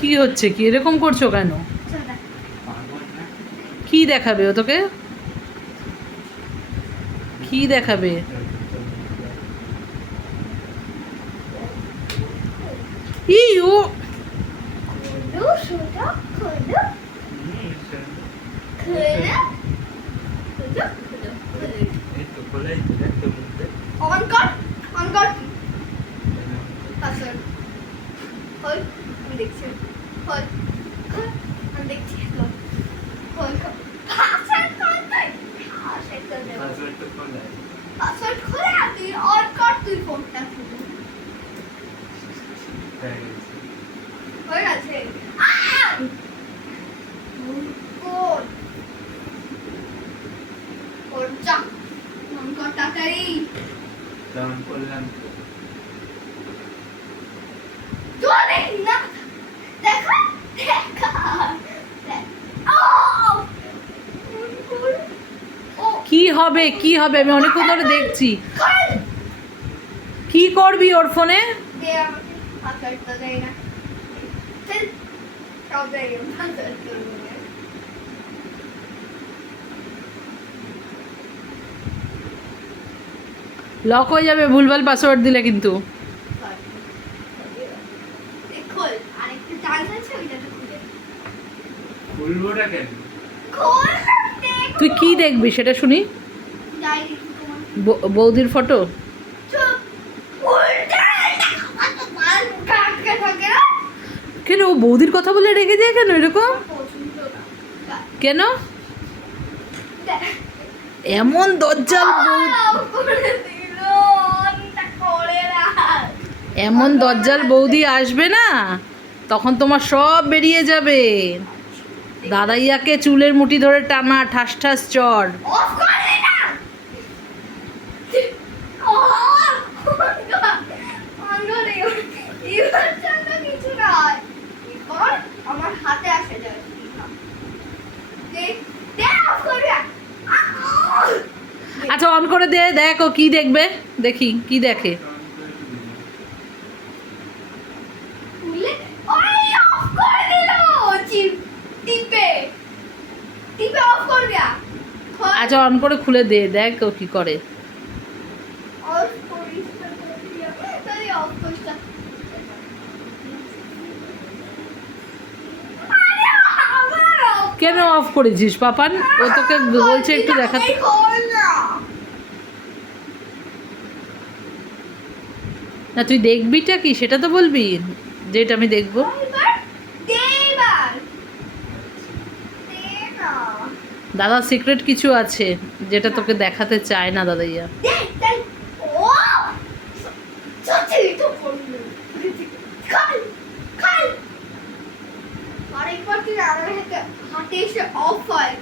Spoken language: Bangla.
কি হচ্ছে, কি এরকম করছো কেন? কি দেখাবে ও তোকে? কি দেখাবে? ই ও অন কর, অন কর। পাসওয়ার্ড হল, আমি দেখছি। হল, আমি দেখছি। হল, পাসওয়ার্ড কর তুই। পাসওয়ার্ড খোলা, তুই অন কর, তুই ফোনটা শুধু। হয়ে গেছে। কোড কোড যা অন কর তাড়াতাড়ি। জোরে না দেখা দেখা কি হবে, কি হবে? আমি অনেকক্ষণ ধরে দেখছি। কি করবি ওর ফোনে? দে আমাকে পাসওয়ার্ডটা দে না। চল সব জায়গায় পাসওয়ার্ড করবো। লক হয়ে যাবে ভুলভাল পাসওয়ার্ড দিলে কিন্তু। খোল, আরেকটা চান্স আছে, ওইটাতে খুলে খুলবোটা কেন? খোল দেখ। তুই কি দেখবি সেটা শুনি। যাই তোমার বৌদির ফটো। চুপ উল্টা আমার তো মাল মুখে আটকে থাকে না। কেন ও বৌদির কথা বলে রেগে যায় কেন এরকম? পছন্দ না। কেন দেখ এমন দজ্জাল করে দিল, অনটা করে রাখ। এমন দজ্জাল বৌদি আসবে না, তখন তোমার সব বেরিয়ে যাবে। দাদাইয়াকে চুলের মুঠি ধরে টানা, ঠাস ঠাস চড়। অফ করে না। অন করে এবার চালা কিছু নাই। এবার আমার হাতে আসে যায়। দেখ দেখ অফ করে। আচ্ছা অন করে দে, দেখ ও কি দেখবে, দেখি কি দেখে। খুলে ওই অফ করে দিল। চিপ টিপে টিপে অফ করে দেয়া। আচ্ছা অন করে খুলে দে, দেখ ও কি করে। অফ করিস না দিয়া তাই অফ করিস না। আরে আবার অফ কেন অফ করেছিস পাপান? ও তোকে বলছে একটু দেখাতে। খোল না। না তুই দেখবিটা কি সেটা তো বলবি, যেটা আমি দেখবো। এবার দে এবার দে না। দাদা সিক্রেট কিছু আছে যেটা তোকে দেখাতে চায় না দাদাইয়া। দে দে ও সত্যি তো করলি। খাল খাল আরেকবার তুই আমার হাতে হাতে এসে অফ হয়।